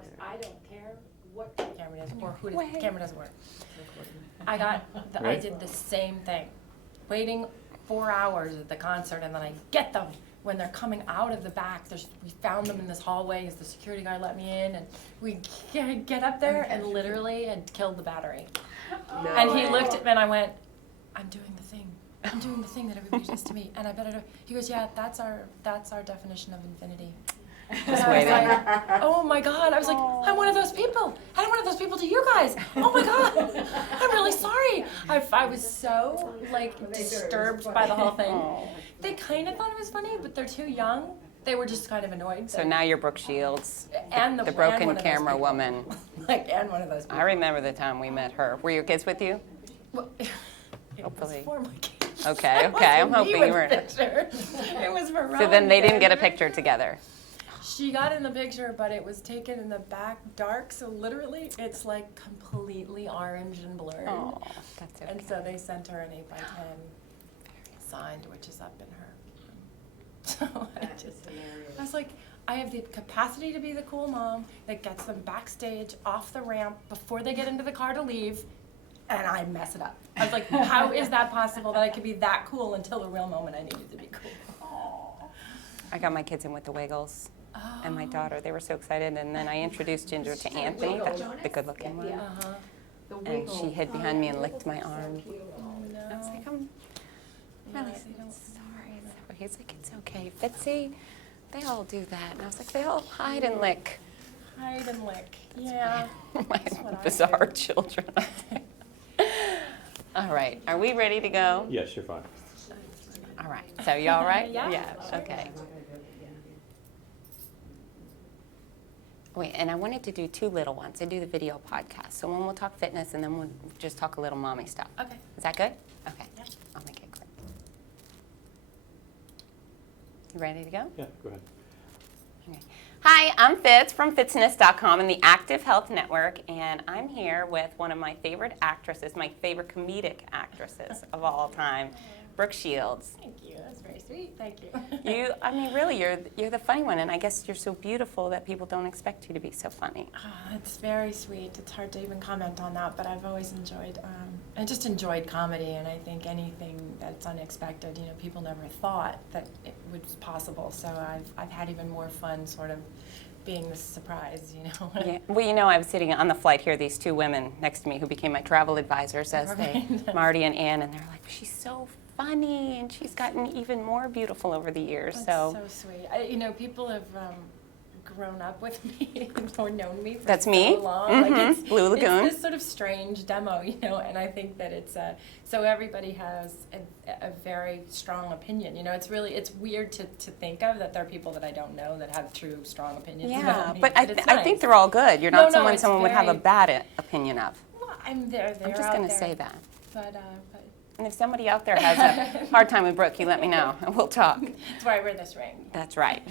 box. I don't care what camera it is or who the camera doesn't work. I did the same thing. Waiting 4 hours at the concert, and then I get them when they're coming out of the back. We found them in this hallway as the security guard let me in, and we get up there and literally had killed the battery. No. And he looked at me and I went, I'm doing the thing. I'm doing the thing that everybody does to me, and I better do. He goes, yeah, that's our definition of infinity. Just waiting. Like, oh my God! I was like, I'm one of those people. I'm one of those people to you guys. Oh my God! I'm really sorry. I was so like disturbed by the whole thing. They kind of thought it was funny, but they're too young. They were just kind of annoyed. So now you're Brooke Shields, and the broken camera woman. And one of those people. I remember the time we met her. Were your kids with you? Well, hopefully. It was for my kids. Okay. I'm hoping you were. It was for Ron. So then they didn't get a picture together. She got in the picture, but it was taken in the back dark, so lliterally it's like completely orange and blurred. Oh, that's okay. And so they sent her an 8x10 signed, which is up in her room. So I was like, I have the capacity to be the cool mom that gets them backstage off the ramp before they get into the car to leave, and I mess it up. I was like, how is that possible that I could be that cool until the real moment I needed to be cool? I got my kids in with the Wiggles. And my daughter, they were so excited, and then I introduced Ginger to Anthony, the good-looking one, and she hid behind me and licked my arm. I was like, I'm really sorry. He's like, it's okay, Fitzy, they all do that. And I was like, they all hide and lick. Hide and lick, yeah. My bizarre children. All right, are we ready to go? Yes, you're fine. All right, so you all right? Yeah. Okay. Wait, and I wanted to do 2 little ones. I do the video podcast. So one we'll talk fitness, and then we'll just talk a little mommy stuff. Okay. Is that good? Okay. Yeah. I'll make it quick. You ready to go? Yeah, go ahead. Okay. Hi, I'm Fitz from fitzness.com and the Active Health Network, and I'm here with one of my favorite actresses, my favorite comedic actresses of all time, Brooke Shields. Thank you. That's very sweet. Thank you. I mean, really, you're the funny one, and I guess you're so beautiful that people don't expect you to be so funny. Oh, it's very sweet. It's hard to even comment on that, but I've always enjoyed, I just enjoyed comedy, and I think anything that's unexpected, people never thought that it was possible. So I've had even more fun sort of being the surprise, Yeah. Well, I was sitting on the flight here, these 2 women next to me who became my travel advisors Marty and Ann, and they're like, she's so funny, and she's gotten even more beautiful over the years. That's so sweet. People have grown up with me or known me for That's so me. long. Mm-hmm. Like it's Blue Lagoon. It's this sort of strange demo, and I think that it's so everybody has a very strong opinion. It's weird to think of that there are people that I don't know that have true strong opinions. Yeah, me, but nice. I think they're all good. You're not someone would have a very, bad opinion of. Well, I'm just going to say that. But and if somebody out there has a hard time with Brooke, you let me know, and we'll talk. That's why I wear this ring. That's right.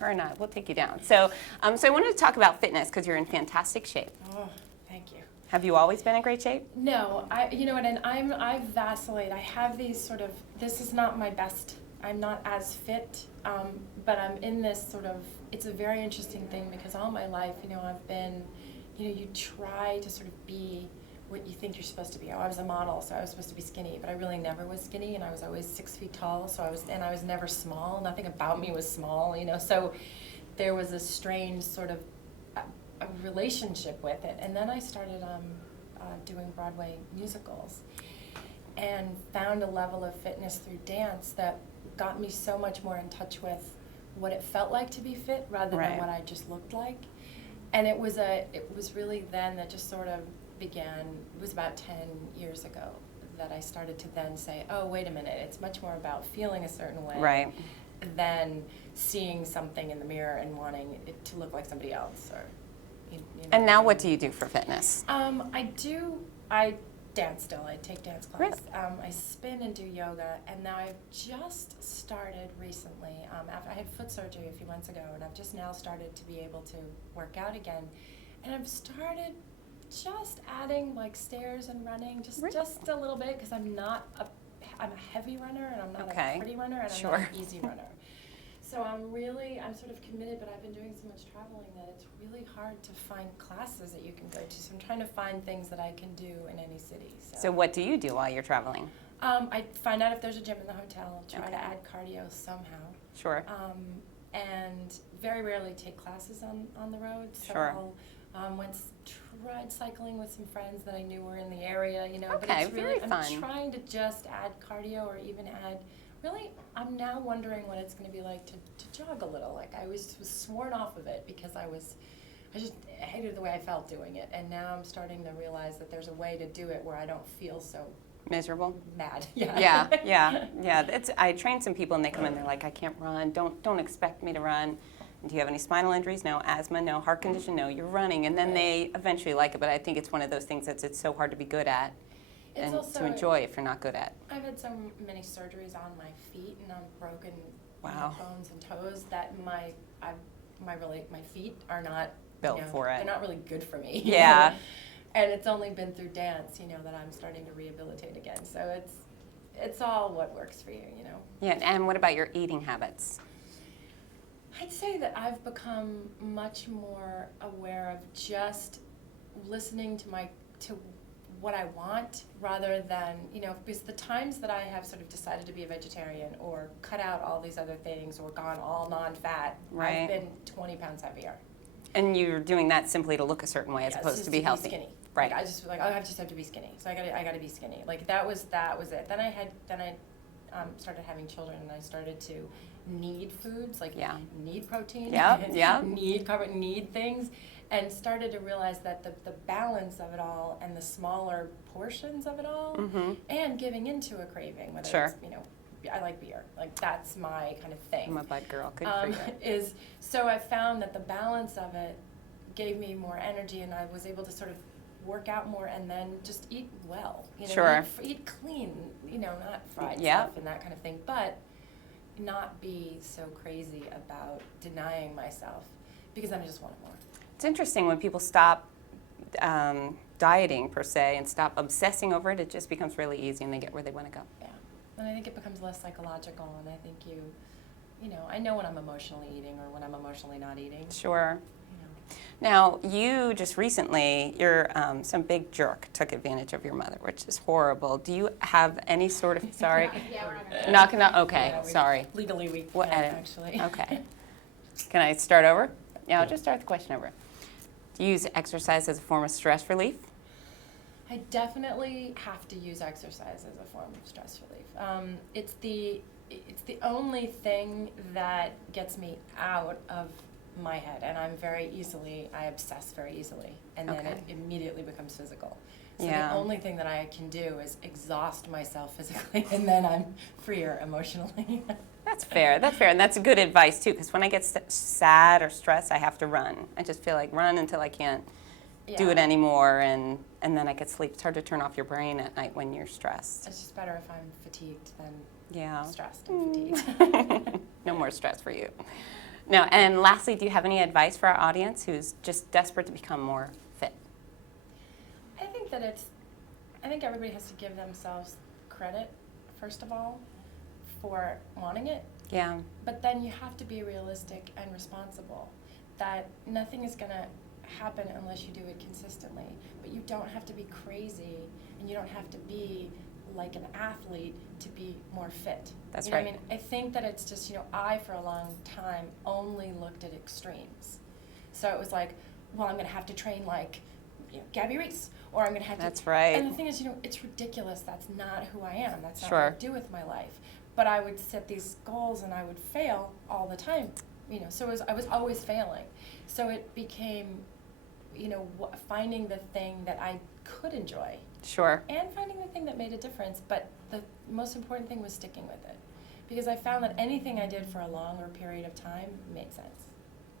Or not, we'll take you down. So I wanted to talk about fitness because you're in fantastic shape. Oh, thank you. Have you always been in great shape? No, I vacillate. I have these sort of, this is not my best. I'm not as fit, but I'm in this sort of, it's a very interesting thing because all my life, I've been, you try to sort of be what you think you're supposed to be. I was a model, so I was supposed to be skinny, but I really never was skinny, and I was always 6 feet tall, so I was never small. Nothing about me was small, so there was a strange sort of a relationship with it. And then I started doing Broadway musicals and found a level of fitness through dance that got me so much more in touch with what it felt like to be fit rather than what I just looked like. And it was really then that just sort of began. It was about 10 years ago that I started to then say, oh, wait a minute, it's much more about feeling a certain way than seeing something in the mirror and wanting it to look like somebody else. Or, And now what do you do for fitness? I dance still. I take dance class. Really? I spin and do yoga, and now I've just started recently. After I had foot surgery a few months ago, and I've just now started to be able to work out again. And I've started just adding like stairs and running, just a little bit, because I'm a heavy runner, and I'm not a pretty runner, and I'm not an easy runner. So I'm sort of committed, but I've been doing so much traveling that it's really hard to find classes that you can go to. So I'm trying to find things that I can do in any city. So what do you do while you're traveling? I find out if there's a gym in the hotel, try Okay. to add cardio somehow. Sure. And very rarely take classes on the road. So Sure. tried cycling with some friends that I knew were in the area, you know. Okay, but it's really, very fun. I'm trying to just add cardio or even add, really, I'm now wondering what it's going to be like to jog a little. Like I was sworn off of it because I just hated the way I felt doing it. And now I'm starting to realize that there's a way to do it where I don't feel so Miserable? mad. Yeah. I train some people and they come in, they're like, I can't run. Don't expect me to run. Do you have any spinal injuries? No. Asthma? No. Heart condition? No. You're running. And then they eventually like it, but I think it's one of those things that's it's so hard to be good at and also, to enjoy if you're not good at. I've had so many surgeries on my feet and on broken Wow. bones and toes that my feet are not Built for it. They're not really good for me. Yeah. And it's only been through dance, that I'm starting to rehabilitate again. So it's all what works for you, Yeah, and what about your eating habits? I'd say that I've become much more aware of just listening to what I want rather than, because the times that I have sort of decided to be a vegetarian or cut out all these other things or gone all non-fat, Right. I've been 20 pounds heavier. And you're doing that simply to look a certain way as opposed to be healthy. Skinny. Right. Like, I just have to be skinny. So I gotta be skinny. Like that was it. Then I started having children and I started to need foods, like need protein, need carb, need things, and started to realize that the balance of it all and the smaller portions of it all, and giving into a craving, whether it's, I like beer, like that's my kind of thing. I'm a bud girl, good for you. So I found that the balance of it gave me more energy and I was able to sort of work out more and then just eat well, eat clean, not fried stuff and that kind of thing, but not be so crazy about denying myself because I just wanted more. It's interesting when people stop dieting per se and stop obsessing over it, it just becomes really easy and they get where they want to go. Yeah, and I think it becomes less psychological and I think I know when I'm emotionally eating or when I'm emotionally not eating. Sure. Now, you just recently, some big jerk took advantage of your mother, which is horrible. Do you have any sort of, sorry? Yeah, we're not Not gonna, okay, Yeah, sorry. Legally we What, can't actually. Okay. Can I start over? Yeah, I'll just start the question over. Do you use exercise as a form of stress relief? I definitely have to use exercise as a form of stress relief. It's the only thing that gets me out of my head, and I obsess very easily, and then it immediately becomes physical. So the only thing that I can do is exhaust myself physically, and then I'm freer emotionally. That's fair, and that's good advice too, because when I get sad or stressed, I have to run. I just feel like run until I can't do it anymore, and then I could sleep. It's hard to turn off your brain at night when you're stressed. It's just better if I'm fatigued than stressed and fatigued. No more stress for you. Now, and lastly, do you have any advice for our audience who's just desperate to become more fit? I think everybody has to give themselves credit, first of all, for wanting it. Yeah. But then you have to be realistic and responsible that nothing is going to happen unless you do it consistently. But you don't have to be crazy and you don't have to be like an athlete to be more fit. That's right. right. I mean, I think that it's just, I for a long time only looked at extremes. So it was like, well, I'm going to have to train like Gabby Reese, or I'm going to have to. That's right. And the thing is, it's ridiculous. That's not who I am. That's not Sure. what I do with my life. But I would set these goals and I would fail all the time. So I was always failing. So it became, finding the thing that I could enjoy. Sure. And finding the thing that made a difference. But the most important thing was sticking with it. Because I found that anything I did for a longer period of time made sense.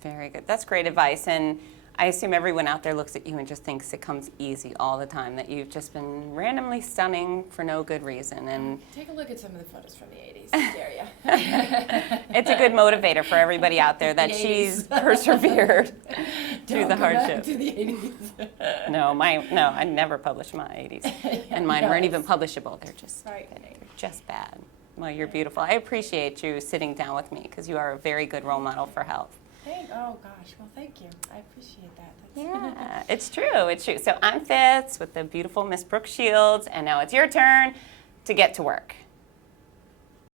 Very good. That's great advice. And I assume everyone out there looks at you and just thinks it comes easy all the time, that you've just been randomly stunning for no good reason. And take a look at some of the photos from the 80s. I dare ya. It's a good motivator for everybody out there that she's persevered through the hardship. To the 80s. No, I never published my 80s. And mine weren't even publishable. They're just bad. Well, you're beautiful. I appreciate you sitting down with me because you are a very good role model for health. Oh gosh, well thank you. I appreciate that. Yeah, it's true, it's true. So I'm Fitz with the beautiful Miss Brooke Shields, and now it's your turn to get to work.